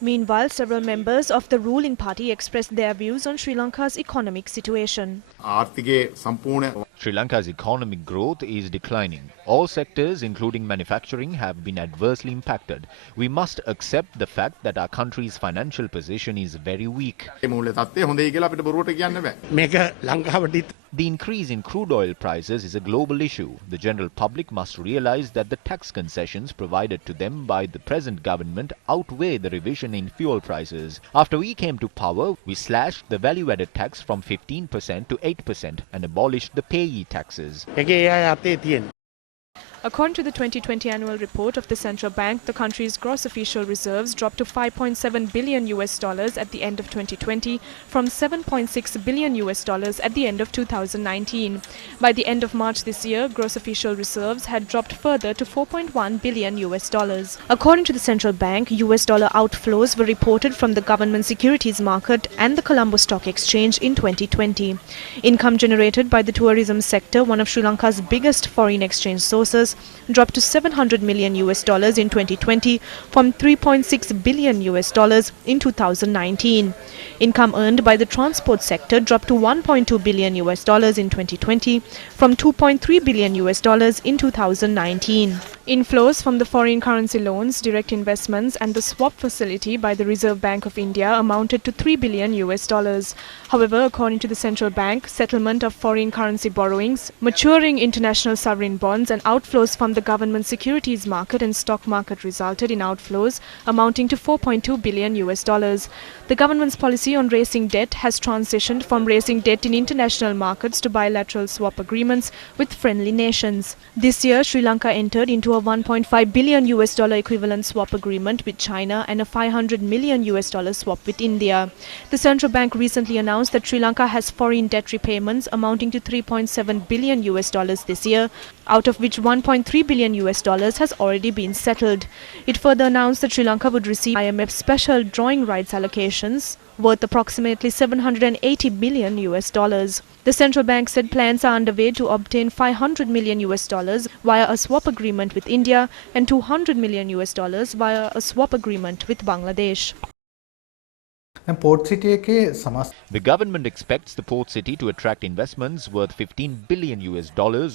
Meanwhile, several members of the ruling party expressed their views on Sri Lanka's economic situation. Sri Lanka's economic growth is declining. All sectors, including manufacturing, have been adversely impacted. We must accept the fact that our country's financial position is very weak. The increase in crude oil prices is a global issue. The general public must realize that the tax concessions provided to them by the present government outweigh the revision in fuel prices. After we came to power, we slashed the value-added tax from 15% to 8% and abolished the payee taxes. According to the 2020 annual report of the central bank, the country's gross official reserves dropped to $5.7 billion at the end of 2020 from $7.6 billion at the end of 2019. By the end of March this year, gross official reserves had dropped further to $4.1 billion. According to the central bank, US dollar outflows were reported from the government securities market and the Colombo Stock Exchange in 2020. Income generated by the tourism sector, one of Sri Lanka's biggest foreign exchange sources, dropped to $700 million in 2020 from $3.6 billion in 2019. Income earned by the transport sector dropped to $1.2 billion in 2020 from $2.3 billion in 2019. Inflows from the foreign currency loans, direct investments and the swap facility by the Reserve Bank of India amounted to $3 billion. However, according to the central bank, settlement of foreign currency borrowings, maturing international sovereign bonds and outflows from the government securities market and stock market resulted in outflows amounting to $4.2 billion. The government's policy on raising debt has transitioned from raising debt in international markets to bilateral swap agreements with friendly nations. This year, Sri Lanka entered into a $1.5 billion equivalent swap agreement with China and a $500 million swap with India. The central bank recently announced that Sri Lanka has foreign debt repayments amounting to $3.7 billion this year, out of which $1.3 billion has already been settled. It further announced that Sri Lanka would receive IMF special drawing rights allocations worth approximately $780 billion. The central bank said plans are underway to obtain $500 million via a swap agreement with India and $200 million via a swap agreement with Bangladesh. The government expects the port city to attract investments worth $15 billion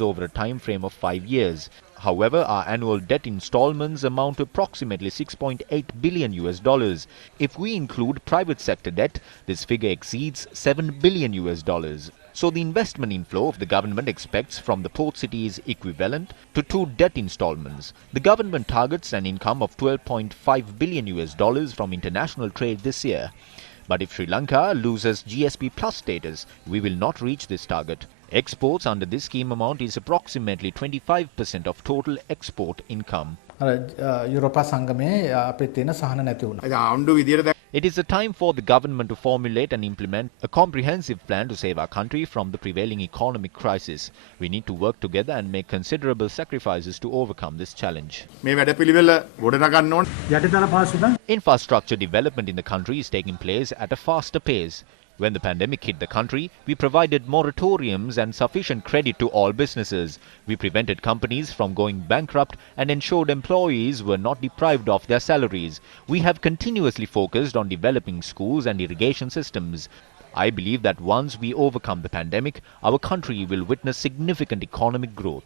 over a time frame of 5 years. However, our annual debt installments amount to approximately $6.8 billion. If we include private sector debt, this figure exceeds $7 billion. So the investment inflow of the government expects from the port city is equivalent to 2 debt installments. The government targets an income of $12.5 billion from international trade this year. But if Sri Lanka loses GSP Plus status, we will not reach this target. Exports under this scheme amount is approximately 25% of total export income. It is a time for the government to formulate and implement a comprehensive plan to save our country from the prevailing economic crisis. We need to work together and make considerable sacrifices to overcome this challenge. Infrastructure development in the country is taking place at a faster pace. When the pandemic hit the country, we provided moratoriums and sufficient credit to all businesses. We prevented companies from going bankrupt and ensured employees were not deprived of their salaries. We have continuously focused on developing schools and irrigation systems. I believe that once we overcome the pandemic, our country will witness significant economic growth.